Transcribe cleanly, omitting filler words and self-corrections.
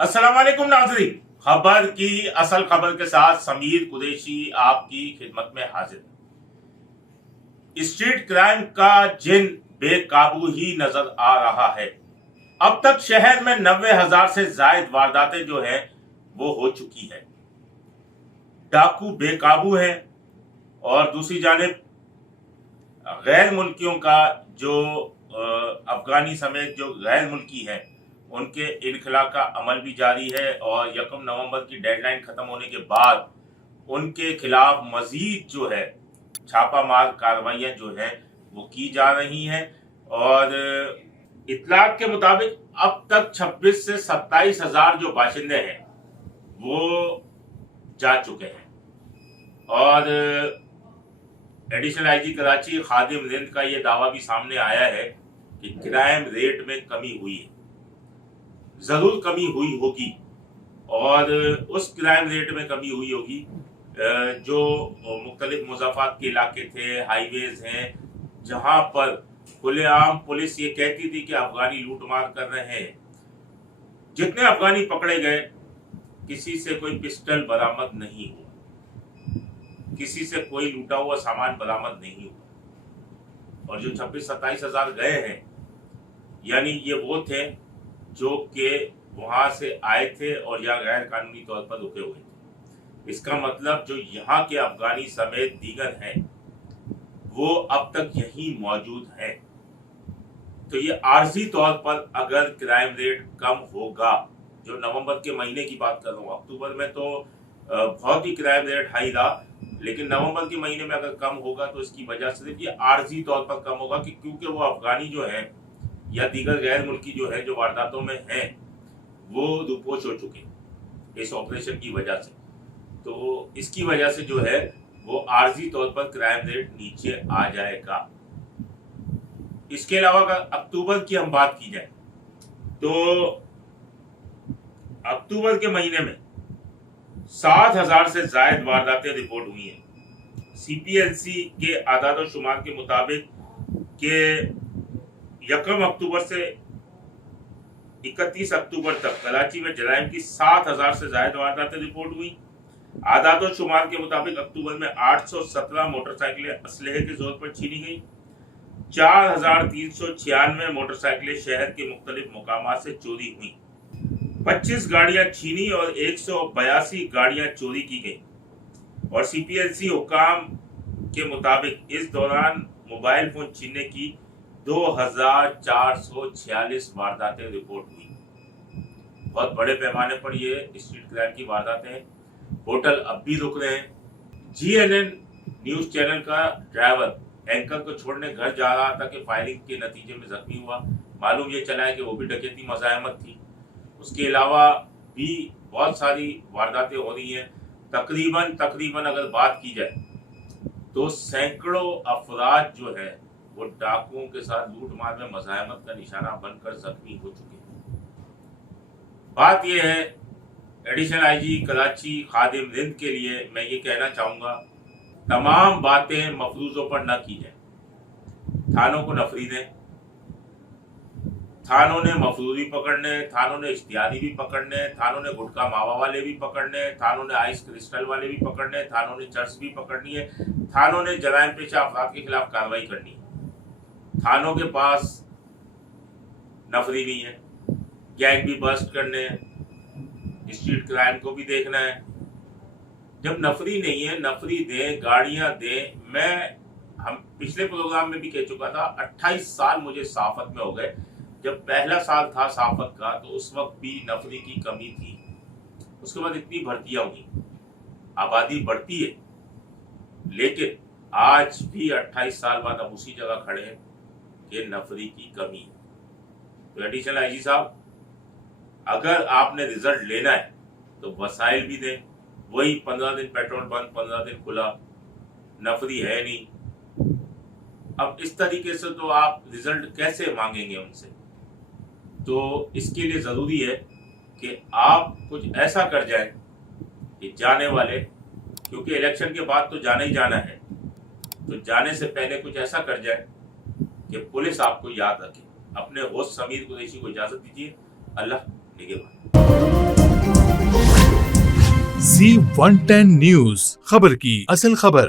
अस्सलाम वालेकुम नाज़रीन, खबर की असल खबर के साथ समीर कुरैशी आपकी खिदमत में हाजिर। स्ट्रीट क्राइम का जिन बेकाबू ही नजर आ रहा है। अब तक शहर में 90,000 से जायद वारदातें जो है वो हो चुकी है। डाकू बेकाबू है और दूसरी जानिब गैर मुल्कियों का जो अफगानी समेत जो गैर मुल्की हैं उनके इनखला का अमल भी जारी है और 1 नवंबर की डेडलाइन खत्म होने के बाद उनके खिलाफ मजीद जो है छापामार कार्रवाइयां जो है वो की जा रही हैं। और इतलात के मुताबिक अब तक 26 से 27,000 जो बाशिंदे हैं वो जा चुके हैं। और एडिशनल आईजी कराची खादिम रिंद का ये दावा भी सामने आया है कि क्राइम रेट में कमी हुई है। जरूर कमी हुई होगी और उस क्राइम रेट में कमी हुई होगी जो मुख्तलिफ मुज़ाफ़ात के इलाके थे, हाईवेज हैं, जहां पर खुलेआम पुलिस ये कहती थी कि अफगानी लूटमार कर रहे हैं। जितने अफगानी पकड़े गए किसी से कोई पिस्टल बरामद नहीं हुआ, किसी से कोई लूटा हुआ सामान बरामद नहीं हुआ। और जो 26-27 हजार गए हैं यानी ये वो थे जो कि वहां से आए थे और या गैर कानूनी तौर पर रुके हुए थे। इसका मतलब जो यहाँ के अफगानी समेत दीगर हैं वो अब तक यहीं मौजूद हैं। तो ये आर्जी तौर पर अगर क्राइम रेट कम होगा, जो नवंबर के महीने की बात कर रहा हूँ, अक्टूबर में तो बहुत ही क्राइम रेट हाई रहा, लेकिन नवंबर के महीने में अगर कम होगा तो इसकी वजह सिर्फ ये आर्जी तौर पर कम होगा कि क्योंकि वो अफगानी जो है या दीगर गैर मुल्की जो है जो वारदातों में हैं वो रुपोश हो चुके इस ऑपरेशन की वजह से। तो इसकी वजह से जो है वो आर्जी तौर पर क्राइम रेट नीचे आ जाएगा। इसके अलावा अगर अक्टूबर की हम बात की जाए तो अक्टूबर के महीने में 7,000 से जायद वारदातें रिपोर्ट हुई हैं। सीपीएलसी के आदाद शुमार के मुताबिक के 1 अक्टूबर से 31 अक्टूबर तक कराची में जराइम की 7,000 से जायद वारदातें रिपोर्ट हुई। आदाद शुमार के मुताबिक अक्टूबर में 817 मोटरसाइकिलें असलहे के जोर पर छीनी गई। 4,396 मोटरसाइकिलें शहर के मुख्तलिफ मुकामात से चोरी हुई। 25 गाड़ियां छीनी और 182 गाड़ियां चोरी की गई। और सीपीएलसी हुकाम के मुताबिक इस दौरान मोबाइल फोन छीनने की 2,446 वारदातें रिपोर्ट हुई। बहुत बड़े पैमाने पर ये स्ट्रीट क्राइम की वारदातें हैं। होटल अब भी रुक रहे हैं। जीएनएन न्यूज चैनल का ड्राइवर एंकर को छोड़ने घर जा रहा था कि फायरिंग के नतीजे में जख्मी हुआ। मालूम ये चला है कि वो भी डकैती मज़ाहमत थी। उसके अलावा भी बहुत सारी वारदातें हो रही हैं। तकरीबन अगर बात की जाए तो सैकड़ों अफराद जो है वो डाकुओं के साथ लूटमार में मज़ाहमत का निशाना बनकर जख्मी हो चुके हैं। बात यह है एडिशनल आईजी कराची खादिम रिंद के लिए मैं ये कहना चाहूँगा, तमाम बातें मफरूजों पर न की जाए। थानों को नफरी दें। थानों ने मफरूज भी पकड़ने, थानों ने इश्तिहारी भी पकड़ने, थानों ने गुटखा मावा वाले भी पकड़ने, थानों ने आइस क्रिस्टल वाले भी पकड़ने, थानों ने चर्च भी पकड़नी है, थानों ने जराइम पेशा अफराद के खिलाफ कार्रवाई करनी है। थानों के पास नफरी नहीं है, गैंग भी बस्ट करने हैं, स्ट्रीट क्राइम को भी देखना है। जब नफरी नहीं है, नफरी दें, गाड़ियां दें। हम पिछले प्रोग्राम में भी कह चुका था, 28 साल मुझे साफत में हो गए। जब पहला साल था साफत का तो उस वक्त भी नफरी की कमी थी। उसके बाद इतनी भर्तियां हुई, आबादी बढ़ती है, लेकिन आज भी 28 साल बाद हम उसी जगह खड़े हैं कि नफरी की कमी। तो एडिशनल आईजी साहब, अगर आपने रिजल्ट लेना है तो वसाइल भी दें। वही 15 दिन पेट्रोल बंद, 15 दिन खुला, नफरी है नहीं। अब इस तरीके से तो आप रिजल्ट कैसे मांगेंगे उनसे? तो इसके लिए जरूरी है कि आप कुछ ऐसा कर जाएं कि जाने वाले, क्योंकि इलेक्शन के बाद तो जाना ही जाना है, तो जाने से पहले कुछ ऐसा कर जाए कि पुलिस आपको याद रखे। अपने होस्ट समीर कुरैशी को इजाजत दीजिए। अल्लाह निगहबान। Z110 न्यूज, खबर की असल खबर।